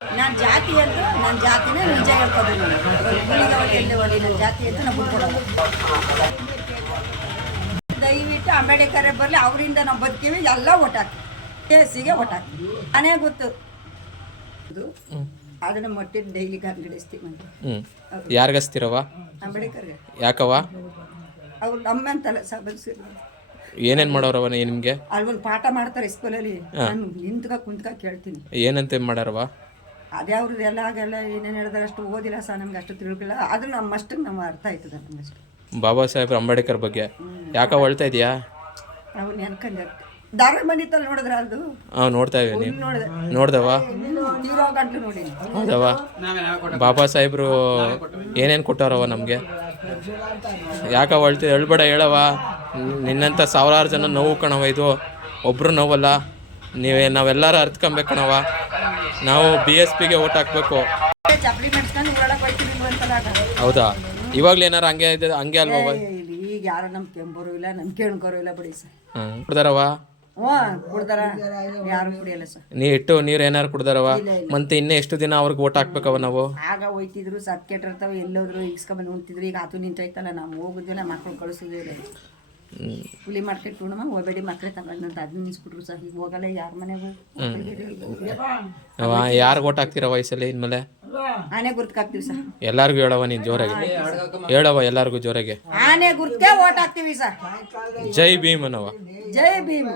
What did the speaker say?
ನಾನು ಜಾತಿ ಅಂತ ನನ್ನ ಜಾತಿನೇ ನಿಜ ಒಲಿ ನನ್ನ ಜಾತಿ ಅಂತ ನಾವು ಬಿಟ್ಕೊಡೋದು ದಯವಿಟ್ಟು ಅಂಬೇಡ್ಕರ್ ಬರಲಿ ಅವರಿಂದ ನಾವು ಬದುಕೀವಿ ಎಲ್ಲ ಓಟ್ ಹಾಕಿ. ಕೇಸಿಗೆ ಓಟ್ ಹಾಕಿ. ಮನೆ ಗೊತ್ತು. ಇದು ಅದನ್ನ ಮೊಟ್ಟೆ ಡೈಲಿ ಅಂಗಡಿಸ್ತೀವಿ ಅಂತ ಹ್ಞೂ ಯಾರಿಗಸ್ತಿರವ ಅಂಬೇಡ್ಕರ್ಗೆ. ಯಾಕವ ಅವ್ರು ನಮ್ಮಂತಲ್ಲ ಸಬಲ್ಸಿ ಏನೇನ್ ಮಾಡೋರವ ನಿಮ್ಗೆ? ಅಲ್ಲಿ ಒಂದು ಪಾಠ ಮಾಡ್ತಾರೆ ಸ್ಕೂಲಲ್ಲಿ ನಾನು ನಿಂತ್ಕ ಕುಂತ್ಕ ಕೇಳ್ತೀನಿ. ಏನಂತ ಮಾಡಾರವ ಅದ್ಯಾವ್ರದ್ದು ಎಲ್ಲ ಆಗೆಲ್ಲ ಏನೇನು ಹೇಳಿದ್ರೆ ಅಷ್ಟು ಓದಿಲ್ಲ ಸಹ ನಮ್ಗೆ ಅಷ್ಟು ತಿಳ್ಕಿಲ್ಲ ಅದು ಅಷ್ಟಕ್ಕೆ ನಮ್ಮ ಅರ್ಥ ಆಯ್ತದ ನಮ್ಮಷ್ಟು ಬಾಬಾ ಸಾಹೇಬ್ ಅಂಬೇಡ್ಕರ್ ಬಗ್ಗೆ. ಯಾಕ ಹೊಳ್ತಾ ಇದೆಯಾ? ನಾವು ನೆನ್ಕೊಂಡೆ. ಧಾರವಾಡ ಬಂದಿತ್ತಲ್ಲ ನೋಡಿದ್ರ ಅದು? ಹಾಂ ನೋಡ್ತಾ ಇದ್ದೀನಿ. ನೋಡಿದೆ. ನೋಡ್ದವ? ತೀರೋ ಗಂಟ್ಲು ನೋಡಿ ಹೌದವ? ಬಾಬಾ ಸಾಹೇಬ್ರು ಏನೇನು ಕೊಟ್ಟಾರವ ನಮಗೆ? ಯಾಕ ಹೊಳ್ತಿ ಹೇಳ್ಬೇಡ ಹೇಳವ ನಿನ್ನಂಥ ಸಾವಿರಾರು ಜನ ನೋವು ಕಣವ ಇದು. ಒಬ್ರು ನೋವಲ್ಲ. ನೀವೇ ನಾವೆಲ್ಲರೂ ಅರ್ತ್ಕೊಬೇಕು ಕಣವ ನಾವು ಬಿ ಎಸ್ ಪಿಗೆ ಓಟ್ ಹಾಕ್ಬೇಕು. ಹೌದಾ? ಇವಾಗ್ಲೂ ಏನಾರು ಹಂಗೆ ಇದೆ ಹಂಗೆ ಅಲ್ವಾ ಈಗ ಯಾರು ನಮ್ ಕೆಂಬರು ಇಲ್ಲ ನಮ್ ಕೇಳ್ಕೊರು ಇಲ್ಲ ಬಿಡಿ ಸರ್. ಕುಡ್ದಾರವ ಕುಡ್ದಾರ. ಯಾರು ಕುಡಿಯಲ್ಲ ಸರ್. ನೀ ಇಟ್ಟು ನೀರ್ ಏನಾರು ಕುಡ್ದಾರವ ಮತ್ತೆ ಇನ್ನೂ ಎಷ್ಟು ದಿನ ಅವ್ರಿಗೆ ಓಟ್ ಹಾಕ್ಬೇಕವ ನಾವು? ಆಗ ಹೋಯ್ತಿದ್ರು ಸತ್ ಕೆಟ್ಟಿರ್ತಾವ ಎಲ್ಲೋದ್ರು ಇಸ್ಕೊಂಬಂದು ಉಣ್ತಿದ್ರು. ಈಗ ಆತು ನಿಂತೈತಲ್ಲ ನಾವು ಹೋಗುದಿಲ್ಲ ಮಕ್ಕಳು ಕಳಿಸೋದಿಲ್ಲ. ಹುಲಿ ಮಾರ್ಕೆಟ್ ಉಣಮ ಹೋಗ್ಬೇಡಿ ಮಕ್ಳು ತಗೊಂಡಂತ ಅದನ್ನ ನಿಲ್ಸ್ಬಿಟ್ರು ಸರ್. ಈಗ ಹೋಗಲ್ಲ ಯಾರ ಮನೆಗೂ ಅವ ಯಾರಿಗೆ ಓಟ್ ಹಾಕ್ತಿರವ ವಯಸ್ಸಲ್ಲಿ ಸಲ ಇನ್ಮೇಲೆ? ಆನೆ ಗುರ್ತ್ಕಾಕ್ತಿವಿ ಸರ್. ಎಲ್ಲಾರ್ಗು ಹೇಳವ ನೀನ್ ಜೋರಾಗಿ. ಹೇಳವ ಎಲ್ಲಾರ್ಗು ಜೋರಾಗಿ. ಆನೆ ಗುರ್ತಕ್ಕೆ ಓಟ್ ಹಾಕ್ತೀವಿ ಸರ್. ಜೈ ಭೀಮ್ ಅನ್ನವ ಜೈ ಭೀಮ್.